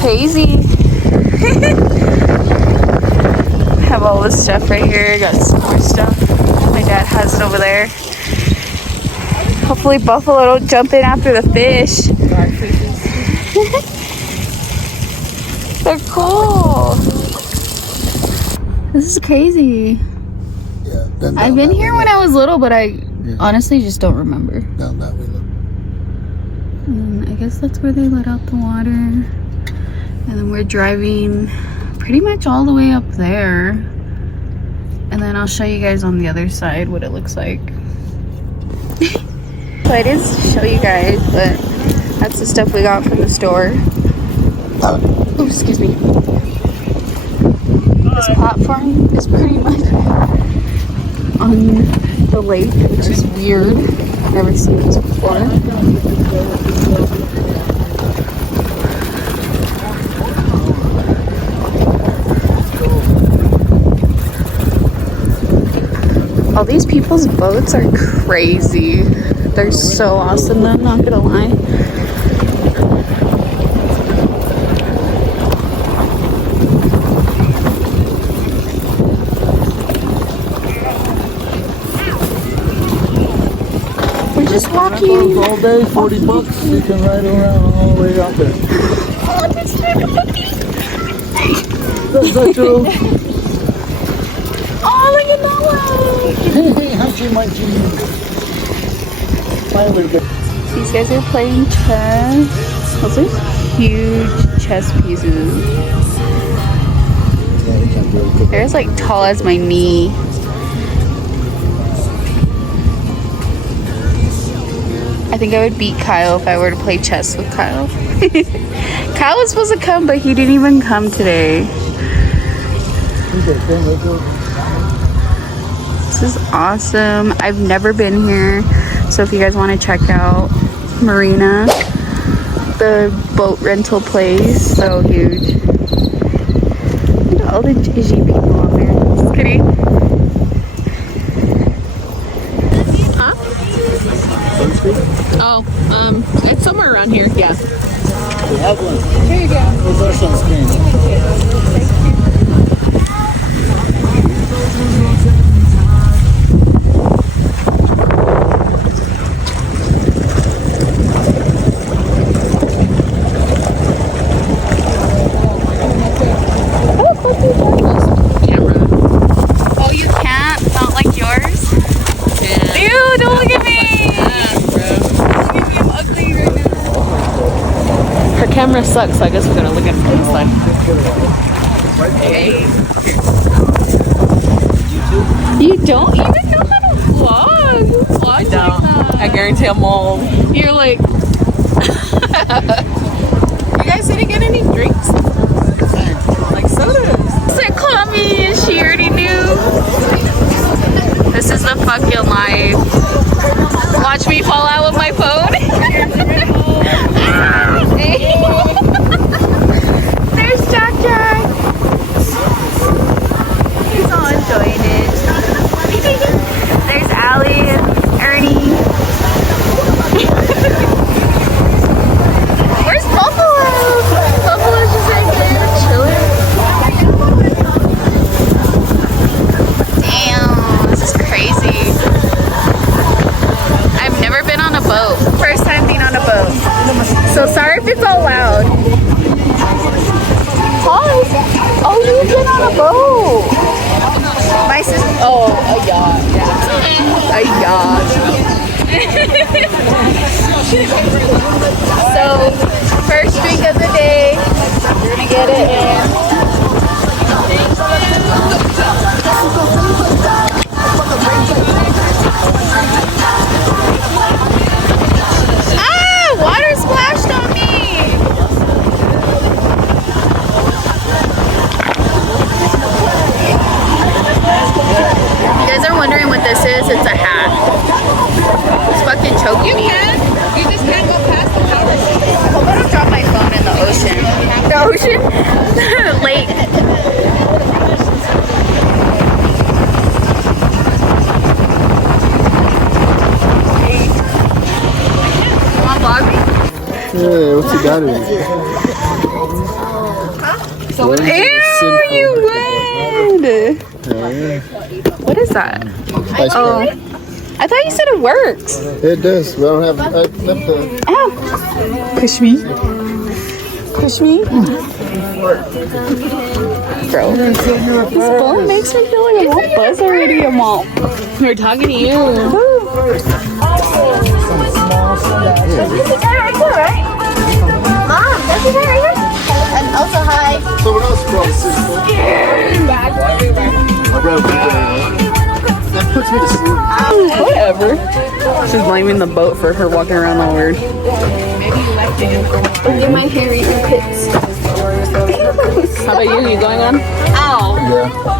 crazy. Have all this stuff right here. Got some more stuff. My dad has it over there. Hopefully buffalo don't jump in after the fish. They're cool. This is crazy. Yeah, I've been here when I was little, but I honestly just don't remember. Down that way, look. And I guess that's where they let out the water. And then we're driving pretty much all the way up there. And then I'll show you guys on the other side what it looks like. So I didn't show you guys, but that's the stuff we got from the store. Oh, excuse me. This platform is pretty much on the lake, which is weird. I've never seen this before. All these people's boats are crazy. They're so awesome though, I'm not gonna lie. We're just walking. All day, 40 bucks. You can ride around all the way out there. Oh, this is That's not true. oh, look at that one. Hey, hunchy munchy. These guys are playing chess. Those are huge chess pieces. They're as like tall as my knee. I think I would beat Kyle if I were to play chess with Kyle. Kyle was supposed to come, but he didn't even come today. This is awesome. I've never been here. So if you guys want to check out Marina, the boat rental place, so huge. Look at all the Gigi people on there. Just kidding. Huh? Oh, it's somewhere around here. Yeah. We have one. Here you go. Where's our sunscreen? Camera sucks, so I guess we're gonna look at it from this side. Hey. You don't even know how to vlog. Who vlogs like that? I guarantee I'm all. You're like, You guys didn't get any drinks? Like sodas. said call me and she already knew. This is the fucking life. Watch me fall out with my phone. There's Jack Jack. He's all enjoying it. There's Allie and Ernie. Where's Buffalo? Buffalo's just right there chilling. Damn, this is crazy. I've never been on a boat. First time being on a boat. So sorry if it's all loud. Hi. Oh, you've been on a boat. My sister. Oh, a yacht. Yeah. A yacht. So, first drink of the day. We're gonna get it in. Water splashed on me! You guys are wondering what this is? It's a hat. It's fucking choking me. You just can't go past the house. Hope I don't drop my phone in the ocean. The ocean? The lake. Hey, what's he got in? Ew, you would. What is that? Ice Oh, cream. I thought you said it works. It does. We don't have enough. Ow. Push me. Push me. Bro, this phone makes me feel like I'm all buzz already. I'm all. We're talking to you. Mom, that's it right here. And also hi. Someone else brought sister. I brought a that puts me to sleep. Whatever. She's blaming the boat for her walking around all weird. Look at my hairy pits. How about you? Are you going on? Ow.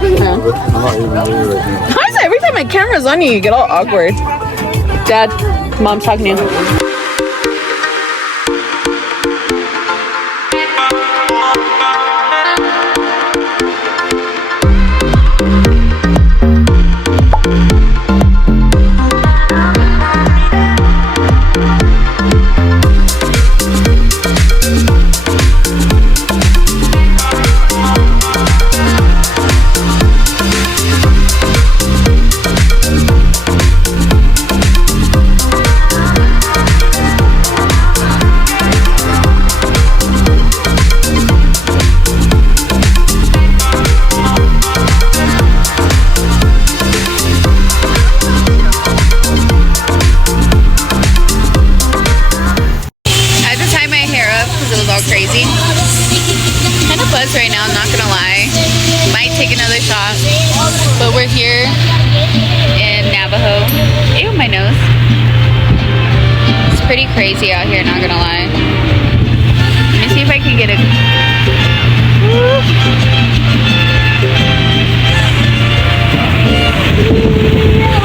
Yeah. I'm not even there right now. How is it every time my camera's on you, you get all awkward? Dad, Mom's talking to you. Crazy. Kind of buzzed right now, I'm not gonna lie. Might take another shot, but we're here in Navajo. Ew, my nose. It's pretty crazy out here, not gonna lie. Let me see if I can get a.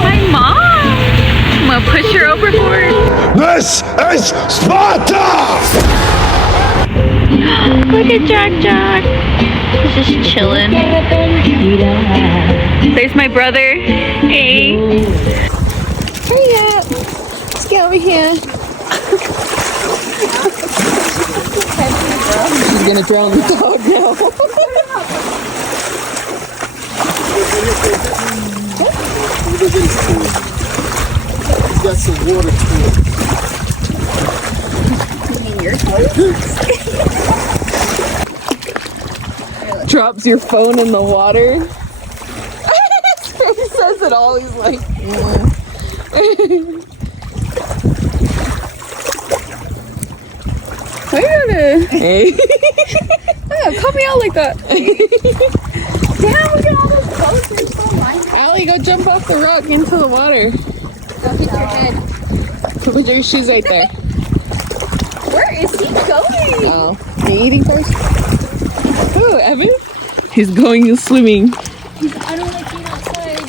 My mom. I'm gonna push her overboard. This is Sparta! Look at Jack. He's just chilling. There's my brother. Hey. Hurry up. Let's get over here. She's gonna drown the dog now. He's got some water too. You mean your toys? Drops your phone in the water. His face says it all. He's like, I gotta. Hey. Oh, call me out like that. Damn, look at all those boats. They're so nice. Allie, go jump off the rock into the water. Go hit your head. Put your shoes right there. Where is he going? Oh, you eating first? Oh, Evan? He's going swimming. I don't like being outside.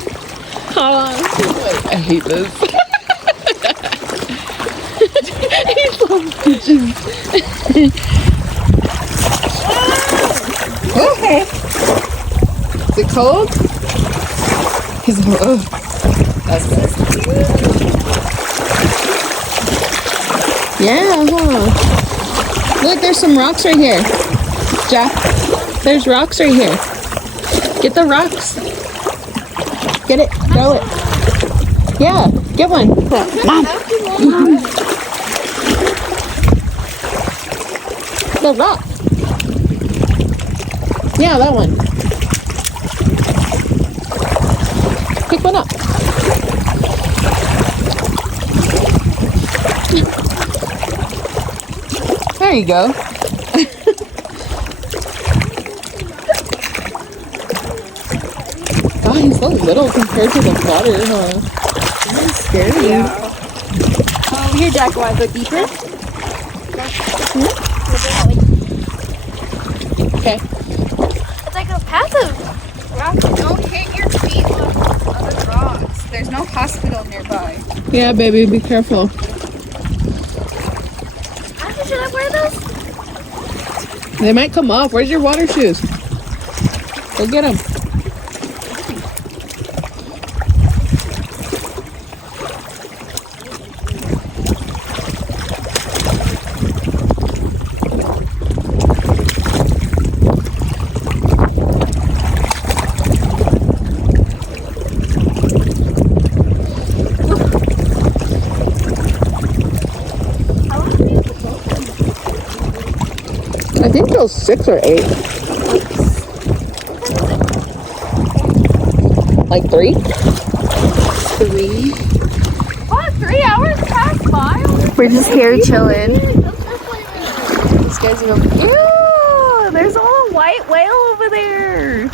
I hate this. He's so bitches. Okay. Is it cold? He's that's good. Yeah, huh? Look, there's some rocks right here. Jack, there's rocks right here. Get the rocks. Get it. Throw it. Yeah, get one. Mom. The rock. Yeah, that one. Pick one up. There you go. God, he's so little compared to the water, huh? That's scary. Yeah. Here, Jack, want to go deeper? Okay. It's like a passive rock. Don't hit your feet on other rocks. There's no hospital nearby. Yeah, baby, be careful. Should I wear those? They might come off. Where's your water shoes? Go get them. think till 6 or 8. Like 3? 3. What? 3 hours past mile? We're just here chilling. This guy's even. Ew! There's a little white whale over there.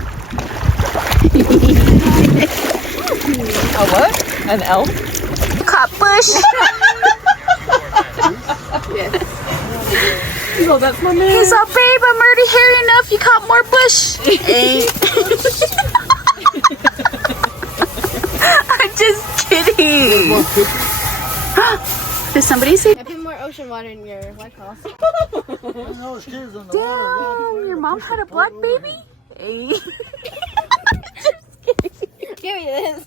A what? An elf? Caught bush. Oh, that's my man. He's all, babe, I'm already hairy enough. You caught more bush. I'm just kidding. Did somebody say? I put more ocean water in your White House. Damn, your mom had a black baby? Hey. Give me this.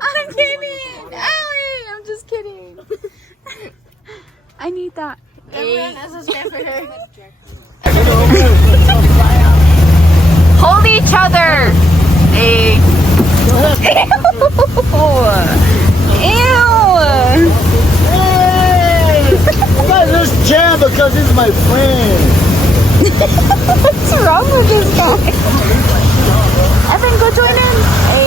I'm kidding. Allie, I'm just kidding. I need that. Everyone has a spare for her. Hold each other. Hey. Ew. I just jam because he's my friend. What's wrong with this guy? Evan, go join in. Hey.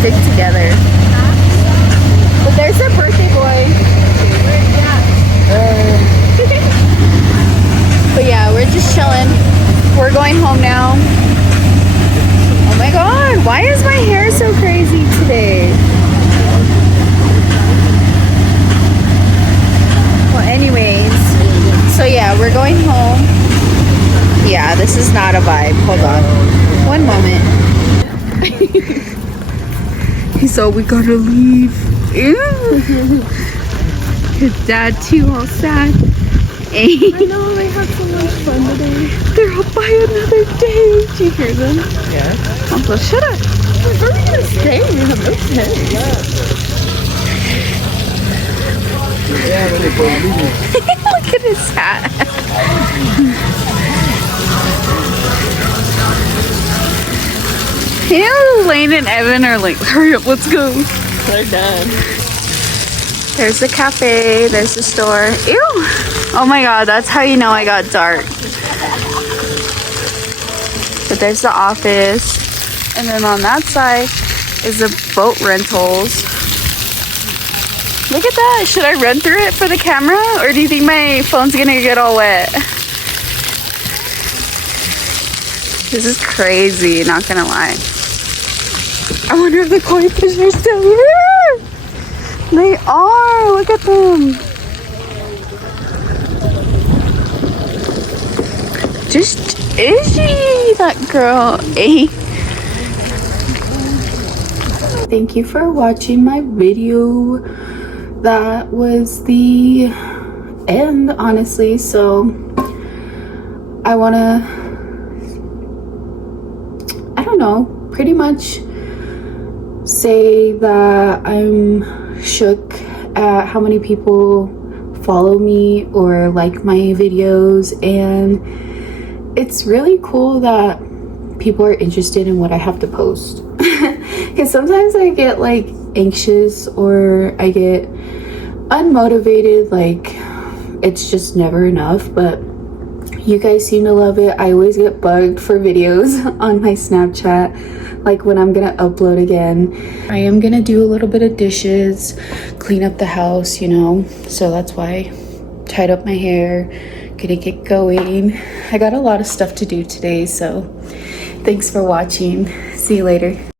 stick together. But there's a birthday boy. But yeah, we're just chilling. We're going home now. Oh my god, why is my hair so crazy today? Well, anyways, so yeah, we're going home. Yeah, this is not a vibe. Hold on. One moment. He's all, we gotta leave. Ew. His dad too, all sad. I know, they had so much fun today. They're up by another day. Do you hear them? Yeah. Uncle, shut up. Where are we gonna stay? Okay. Look at his hat. You know, Lane and Evan are like, hurry up, let's go. They're done. There's the cafe, there's the store. Ew! Oh my god, that's how you know I got dark. But there's the office. And then on that side is the boat rentals. Look at that. Should I run through it for the camera? Or do you think my phone's gonna get all wet? This is crazy, not gonna lie. I wonder if the koi fish are still here. They are, look at them. Just Izzy, that girl. Hey. Thank you for watching my video. That was the end, honestly. So I wanna, I don't know, pretty much say that I'm shook at how many people follow me or like my videos, and it's really cool that people are interested in what I have to post. Because sometimes I get like anxious or I get unmotivated, like it's just never enough. But you guys seem to love it. I always get bugged for videos on my Snapchat, like when I'm gonna upload again. I am gonna do a little bit of dishes, clean up the house, you know, so that's why I tied up my hair, gonna get going. I got a lot of stuff to do today, so thanks for watching. See you later.